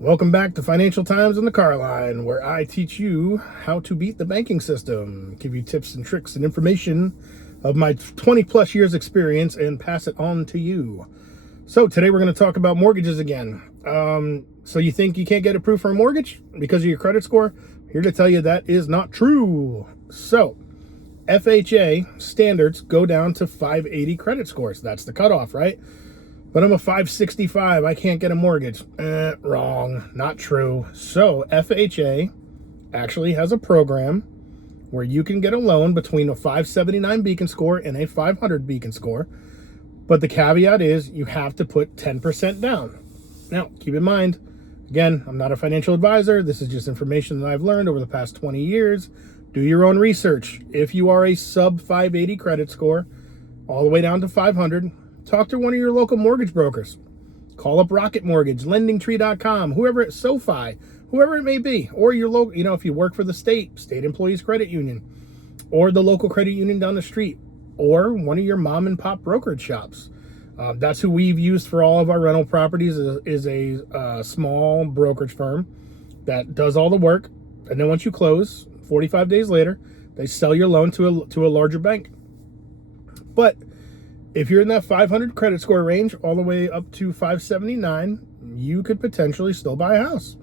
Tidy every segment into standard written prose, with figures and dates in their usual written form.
Welcome back to Financial Times in the Car Line, where I teach you how to beat the banking system, give you tips and tricks and information of my 20 plus years experience and pass it on to you. So today we're going to talk about mortgages again. So you think you can't get approved for a mortgage because of your credit score? Here to tell you that is not true. So FHA standards go down to 580 credit scores. That's the cutoff, right? But I'm a 565. I can't get a mortgage. Wrong. Not true. So FHA actually has a program where you can get a loan between a 579 beacon score and a 500 beacon score. But the caveat is you have to put 10% down. Now, keep in mind, again, I'm not a financial advisor. This is just information that I've learned over the past 20 years. Do your own research. If you are a sub 580 credit score, all the way down to 500, talk to one of your local mortgage brokers. Call up Rocket Mortgage, LendingTree.com, whoever at SoFi, whoever it may be, or your local, if you work for the state employees credit union, or the local credit union down the street, or one of your mom and pop brokerage shops. That's who we've used for all of our rental properties is a small brokerage firm that does all the work. And then once you close, 45 days later, they sell your loan to a larger bank. But if you're in that 500 credit score range all the way up to 579, you could potentially still buy a house.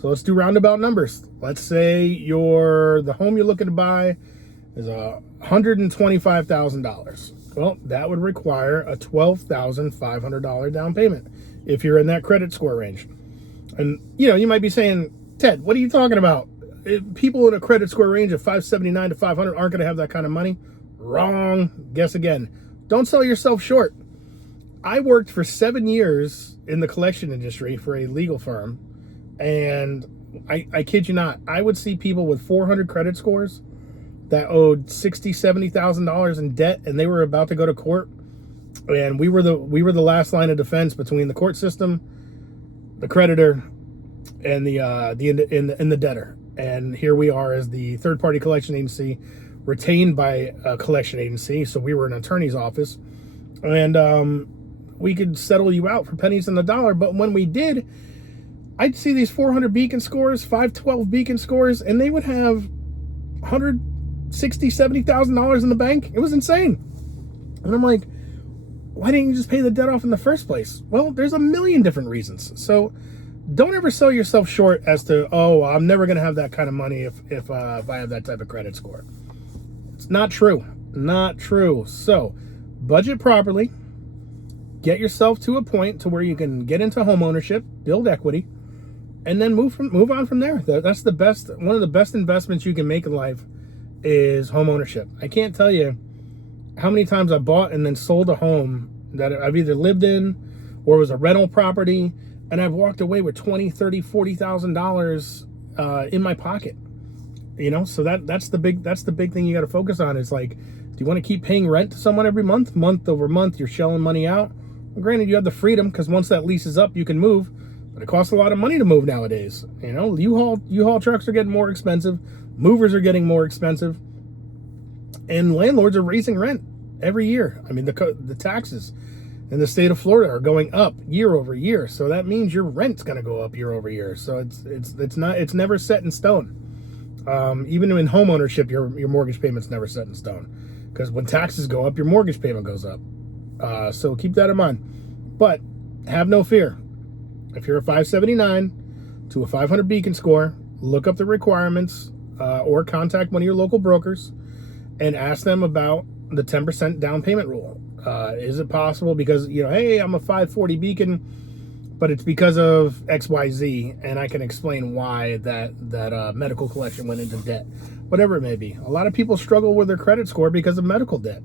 So let's do roundabout numbers. Let's say the home you're looking to buy is $125,000. Well, that would require a $12,500 down payment if you're in that credit score range. And you might be saying, Ted, what are you talking about? People in a credit score range of 579 to 500 aren't going to have that kind of money. Wrong. Guess again. Don't sell yourself short. I worked for 7 years in the collection industry for a legal firm, and I kid you not, I would see people with 400 credit scores that owed $60,000, $70,000 in debt, and they were about to go to court. And we were the last line of defense between the court system, the creditor, and the debtor. And here we are as the third-party collection agency, retained by a collection agency, so we were an attorney's office, and we could settle you out for pennies on the dollar. But when we did, I'd see these 400 beacon scores, 512 beacon scores, and they would have $160,000, $70,000 in the bank. It was insane. And I'm like, why didn't you just pay the debt off in the first place? Well, there's a million different reasons. So don't ever sell yourself short as to, I'm never going to have that kind of money if I have that type of credit score. It's not true. Not true. So budget properly, get yourself to a point to where you can get into homeownership, build equity, and then move on from there. That's the best. One of the best investments you can make in life is homeownership. I can't tell you how many times I bought and then sold a home that I've either lived in or was a rental property, and I've walked away with $20,000, $30,000, $40,000 in my pocket. So that's the big thing you got to focus on. Is like, do you want to keep paying rent to someone every month over month? You're shelling money out. Well, granted, you have the freedom because once that lease is up, you can move, but it costs a lot of money to move nowadays. U-Haul trucks are getting more expensive, movers are getting more expensive, and landlords are raising rent every year. I mean, the taxes in the state of Florida are going up year over year, so that means your rent's going to go up year over year. So it's never set in stone. Even in home ownership, your mortgage payment's never set in stone, because when taxes go up, your mortgage payment goes up. So keep that in mind. But have no fear. If you're a 579 to a 500 beacon score, look up the requirements, or contact one of your local brokers and ask them about the 10% down payment rule. Is it possible? Because, hey, I'm a 540 beacon, but it's because of XYZ, and I can explain why that medical collection went into debt. Whatever it may be. A lot of people struggle with their credit score because of medical debt.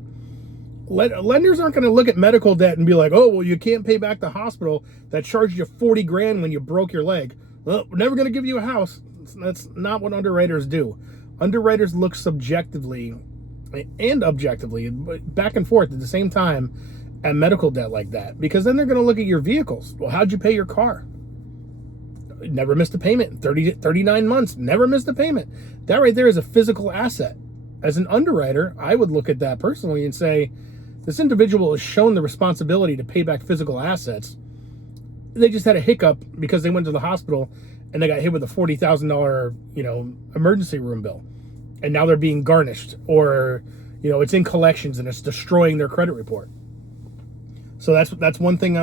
Lenders aren't going to look at medical debt and be like, you can't pay back the hospital that charged you $40,000 when you broke your leg. Well, we're never going to give you a house. That's not what underwriters do. Underwriters look subjectively and objectively, back and forth at the same time, at medical debt like that, because then they're going to look at your vehicles. Well, how'd you pay your car? Never missed a payment. 39 months, never missed a payment. That right there is a physical asset. As an underwriter, I would look at that personally and say, this individual has shown the responsibility to pay back physical assets. they just had a hiccup because they went to the hospital and they got hit with a $40,000, emergency room bill. And now they're being garnished, or, it's in collections and it's destroying their credit report. So that's one thing,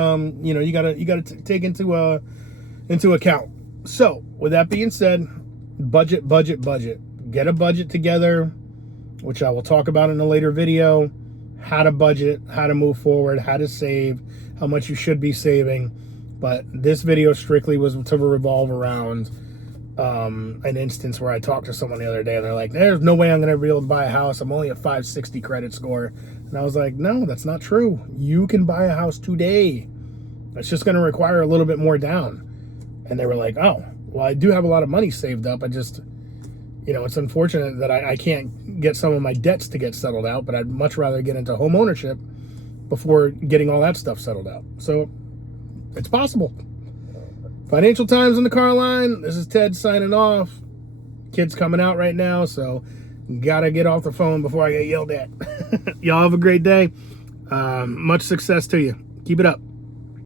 you gotta take into account. So with that being said, budget. Get a budget together, which I will talk about in a later video. How to budget, how to move forward, how to save, how much you should be saving. But this video strictly was to revolve around an instance where I talked to someone the other day and they're like, there's no way I'm going to be able to buy a house. I'm only a 560 credit score. And I was like, no, that's not true. You can buy a house today. It's just going to require a little bit more down. And they were like, oh, well, I do have a lot of money saved up. I just, it's unfortunate that I can't get some of my debts to get settled out, but I'd much rather get into home ownership before getting all that stuff settled out. So it's possible. Financial Times in the car line. This is Ted signing off. Kids coming out right now, so gotta get off the phone before I get yelled at. Y'all have a great day. Much success to you. Keep it up.